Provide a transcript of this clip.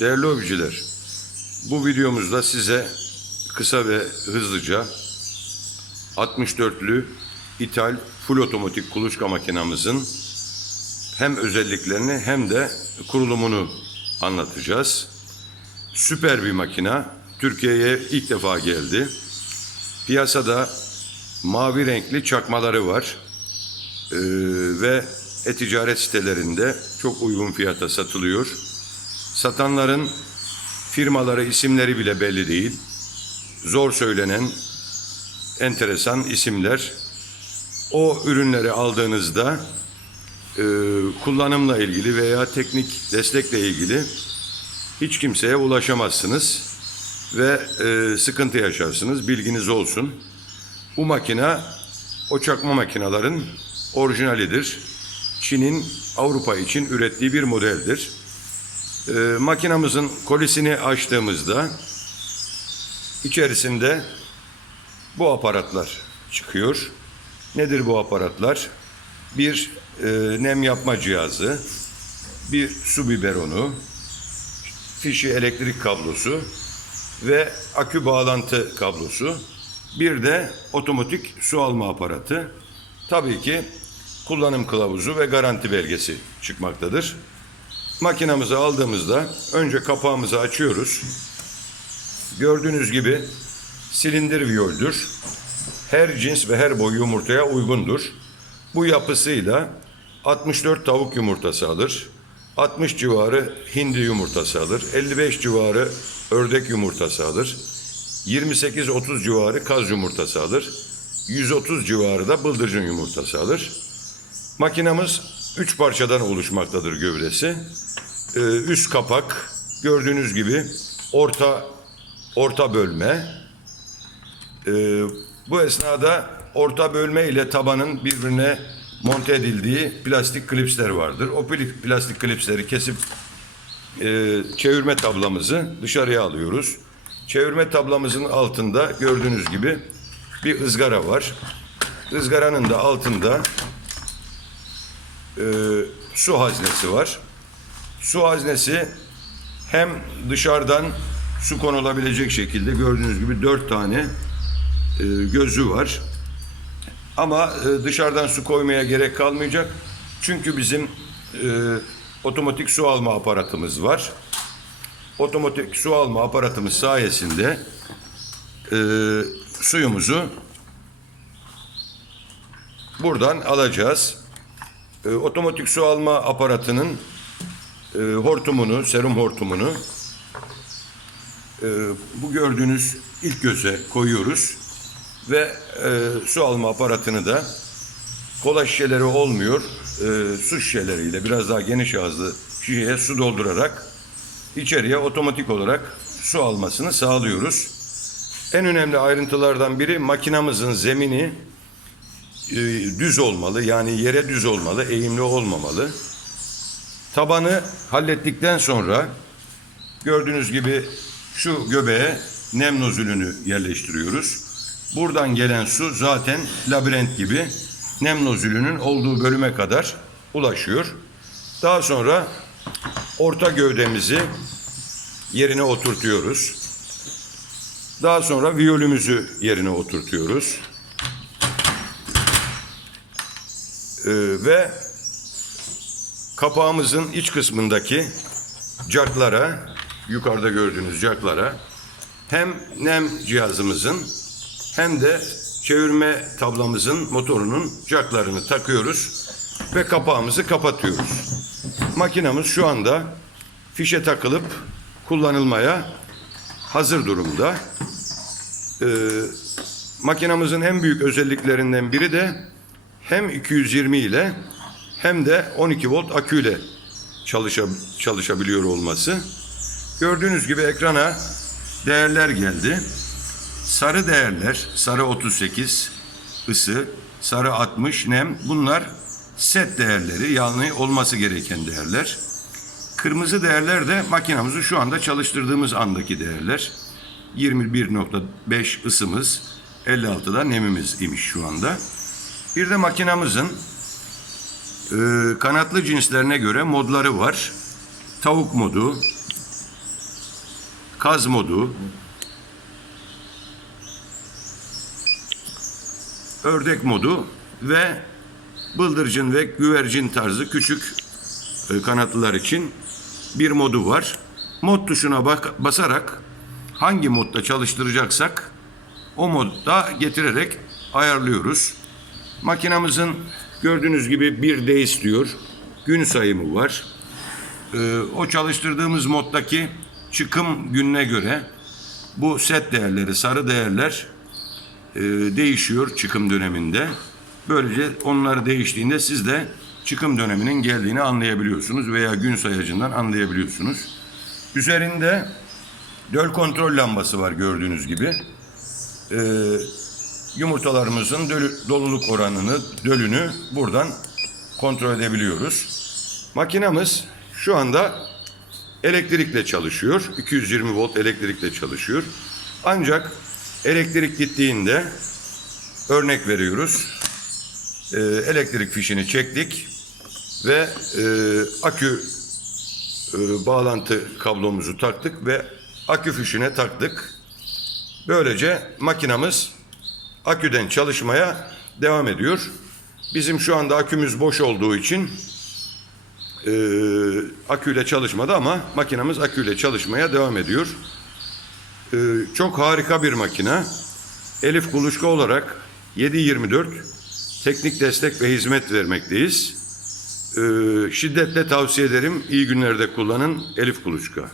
Değerli obiciler, bu videomuzda size kısa ve hızlıca 64'lü ithal full otomatik kuluçka makinamızın hem özelliklerini hem de kurulumunu anlatacağız. Süper bir makina. Türkiye'ye ilk defa geldi. Piyasada mavi renkli çakmaları var. Ee, ve e-ticaret sitelerinde çok uygun fiyata satılıyor. Satanların firmaları, isimleri bile belli değil. Zor söylenen enteresan isimler. O ürünleri aldığınızda e, kullanımla ilgili veya teknik destekle ilgili hiç kimseye ulaşamazsınız ve e, sıkıntı yaşarsınız. Bilginiz olsun. Bu makina o çakma makinaların orijinalidir. Çin'in Avrupa için ürettiği bir modeldir. E, makinamızın kolisini açtığımızda içerisinde bu aparatlar çıkıyor. Nedir bu aparatlar? Bir e, nem yapma cihazı, bir su biberonu, fişi elektrik kablosu ve akü bağlantı kablosu. Bir de otomatik su alma aparatı. Tabii ki kullanım kılavuzu ve garanti belgesi çıkmaktadır. Makinamızı aldığımızda önce kapağımızı açıyoruz. Gördüğünüz gibi silindir viyoldür. Her cins ve her boy yumurtaya uygundur. Bu yapısıyla 64 tavuk yumurtası alır. 60 civarı hindi yumurtası alır. 55 civarı ördek yumurtası alır. 28-30 civarı kaz yumurtası alır. 130 civarı da bıldırcın yumurtası alır. Makinamız 3 parçadan oluşmaktadır gövdesi. Ee, üst kapak gördüğünüz gibi orta orta bölme. Ee, bu esnada orta bölme ile tabanın birbirine monte edildiği plastik klipsler vardır. O plastik klipsleri kesip e, çevirme tablamızı dışarıya alıyoruz. Çevirme tablamızın altında gördüğünüz gibi bir ızgara var. Izgaranın da altında e, su haznesi var. Su haznesi hem dışarıdan su konulabilecek şekilde gördüğünüz gibi dört tane e, gözü var. Ama e, dışarıdan su koymaya gerek kalmayacak. Çünkü bizim e, otomatik su alma aparatımız var. Otomatik su alma aparatımız sayesinde e, suyumuzu buradan alacağız. E, otomatik su alma aparatının e, hortumunu, serum hortumunu e, bu gördüğünüz ilk göze koyuyoruz ve e, su alma aparatını da kola şişeleri olmuyor. E, su şişeleriyle biraz daha geniş ağızlı şişeye su doldurarak içeriye otomatik olarak su almasını sağlıyoruz. En önemli ayrıntılardan biri makinamızın zemini e, düz olmalı. Yani yere düz olmalı, eğimli olmamalı. Tabanı hallettikten sonra gördüğünüz gibi şu göbeğe nem nozülünü yerleştiriyoruz. Buradan gelen su zaten labirent gibi nem nozülünün olduğu bölüme kadar ulaşıyor. Daha sonra orta gövdemizi yerine oturtuyoruz. Daha sonra viyolümüzü yerine oturtuyoruz. Ee, ve kapağımızın iç kısmındaki caklara, yukarıda gördüğünüz caklara hem nem cihazımızın hem de çevirme tablamızın motorunun caklarını takıyoruz ve kapağımızı kapatıyoruz. Makinamız şu anda fişe takılıp kullanılmaya hazır durumda. Ee, makinamızın en büyük özelliklerinden biri de hem 220 ile hem de 12 volt aküyle çalışa- çalışabiliyor olması. Gördüğünüz gibi ekrana değerler geldi. Sarı değerler, sarı 38, ısı, sarı 60, nem bunlar set değerleri yani olması gereken değerler. Kırmızı değerler de makinamızı şu anda çalıştırdığımız andaki değerler. 21.5 ısımız, 56'da nemimiz imiş şu anda. Bir de makinamızın e, kanatlı cinslerine göre modları var. Tavuk modu, kaz modu, ördek modu ve bıldırcın ve güvercin tarzı küçük e, kanatlılar için bir modu var. Mod tuşuna bak, basarak hangi modda çalıştıracaksak o modda getirerek ayarlıyoruz. Makinamızın gördüğünüz gibi bir D istiyor. Gün sayımı var. Ee, o çalıştırdığımız moddaki çıkım gününe göre bu set değerleri, sarı değerler e, değişiyor çıkım döneminde. Böylece onları değiştiğinde siz de çıkım döneminin geldiğini anlayabiliyorsunuz veya gün sayacından anlayabiliyorsunuz. Üzerinde döl kontrol lambası var gördüğünüz gibi. Ee, yumurtalarımızın doluluk oranını, dölünü buradan kontrol edebiliyoruz. Makinamız şu anda elektrikle çalışıyor. 220 volt elektrikle çalışıyor. Ancak elektrik gittiğinde örnek veriyoruz. Ee, elektrik fişini çektik ve e, akü e, bağlantı kablomuzu taktık ve akü fişine taktık. Böylece makinamız aküden çalışmaya devam ediyor. Bizim şu anda akümüz boş olduğu için e, aküyle çalışmadı ama makinamız aküyle çalışmaya devam ediyor. E, çok harika bir makine. Elif Kuluçka olarak 7-24 teknik destek ve hizmet vermekteyiz. E, şiddetle tavsiye ederim. İyi günlerde kullanın Elif Kuluçka.